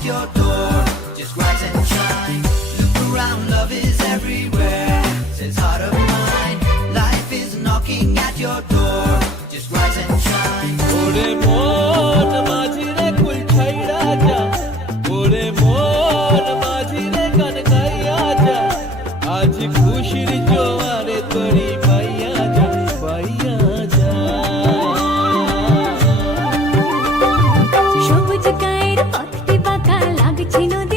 at your door. Just rise and shine. Look around, love is everywhere. Says heart of mine, life is knocking at your door. Just rise and shine. ওরে মন মাঝিরে কুল ছাইড়া যা, ওরে মন মাঝিরে গান গাইয়া যা, আজ খুশির জোয়ারে তরি বাইয়া যা, বাইয়া যা। সবুজ গায়ের পথটি বাঁকা লাগছে নদী